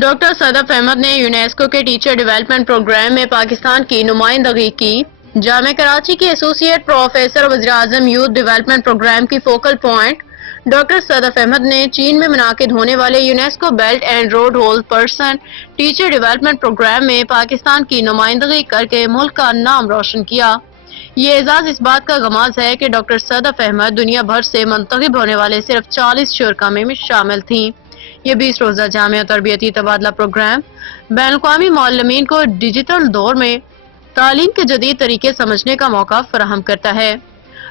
Doctor Sadaf Ahmed نے UNESCO کے teacher development program میں پاکستان کی نمائندگی کی۔ جامعہ کراچی کی ایسوسی ایٹ پروفیسر وزیراعظم یوتھ ڈیولپمنٹ پروگرام کی focal point doctor Sadaf Ahmed نے چین میں منعقد ہونے والے UNESCO belt and road whole person teacher development program میں پاکستان کی نمائندگی کر کے ملک کا نام روشن کیا۔ یہ اعزاز اس بات کا غماز ہے کہ ڈاکٹر صدف احمد دنیا بھر سے منتخب ہونے والے صرف 40 شرکاء میں شامل تھیں۔ یہ 20 روزہ جامعہ تربیتی تبادلہ پروگرام بین الاقوامی معلمین کو ڈیجیٹل دور میں تعلیم کے جدید طریقے سمجھنے کا موقع فراہم کرتا ہے۔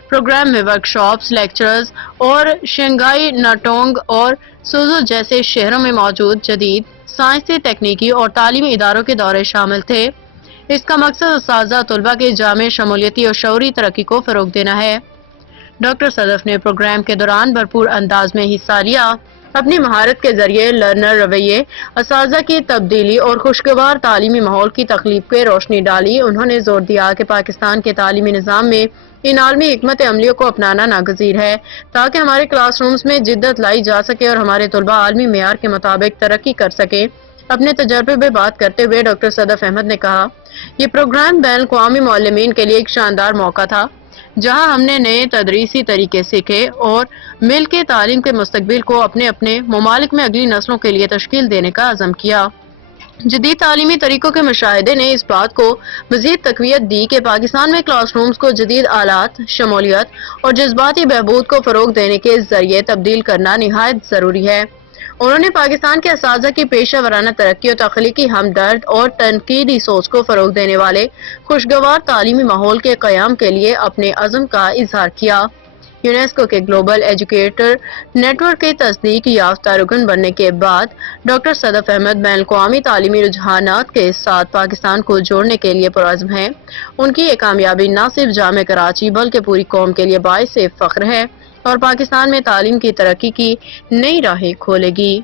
پروگرام میں ورکشاپس، لیکچرز اور شنگھائی، ناٹونگ اور سوزو جیسے شہروں میں موجود جدید سائنسی، تکنیکی اور تعلیمی اداروں کے دورے شامل تھے۔ اس کا مقصد اساتذہ طلباء کی جامع شمولیتی اور شعوری ترقی کو فروغ دینا ہے۔ ڈاکٹر صدف نے پروگرام کے دوران بھرپور انداز میں حصہ لیا۔ اپنی مہارت کے ذریعے لرنر رویے، اساتذہ کی تبدیلی اور خوشگوار تعلیمی ماحول کی تخلیق پہ روشنی ڈالی۔ انہوں نے زور دیا کہ پاکستان کے تعلیمی نظام میں ان عالمی حکمت عملیوں کو اپنانا ناگزیر ہے تاکہ ہمارے کلاس رومز میں جدت لائی جا سکے اور ہمارے طلباء عالمی معیار کے مطابق ترقی کر سکیں۔ اپنے تجربے پہ بات کرتے ہوئے ڈاکٹر صدف احمد نے کہا، یہ پروگرام بین الاقوامی معلمین کے لیے ایک شاندار موقع تھا جہاں ہم نے نئے تدریسی طریقے سیکھے اور مل کے تعلیم کے مستقبل کو اپنے اپنے ممالک میں اگلی نسلوں کے لیے تشکیل دینے کا عزم کیا۔ جدید تعلیمی طریقوں کے مشاہدے نے اس بات کو مزید تقویت دی کہ پاکستان میں کلاس رومز کو جدید آلات، شمولیت اور جذباتی بہبود کو فروغ دینے کے ذریعے تبدیل کرنا نہایت ضروری ہے۔ انہوں نے پاکستان کے اساتذہ کی پیشہ ورانہ ترقی اور تخلیقی ہمدرد اور تنقیدی سوچ کو فروغ دینے والے خوشگوار تعلیمی ماحول کے قیام کے لیے اپنے عزم کا اظہار کیا۔ یونیسکو کے گلوبل ایجوکیٹر نیٹ ورک کے تصدیق یافتہ رکن بننے کے بعد ڈاکٹر صدف احمد بین الاقوامی تعلیمی رجحانات کے ساتھ پاکستان کو جوڑنے کے لیے پرعزم ہیں۔ ان کی یہ کامیابی نہ صرف جامعہ کراچی بلکہ پوری قوم کے لیے باعث فخر ہے اور پاکستان میں تعلیم کی ترقی کی نئی راہیں کھولے گی۔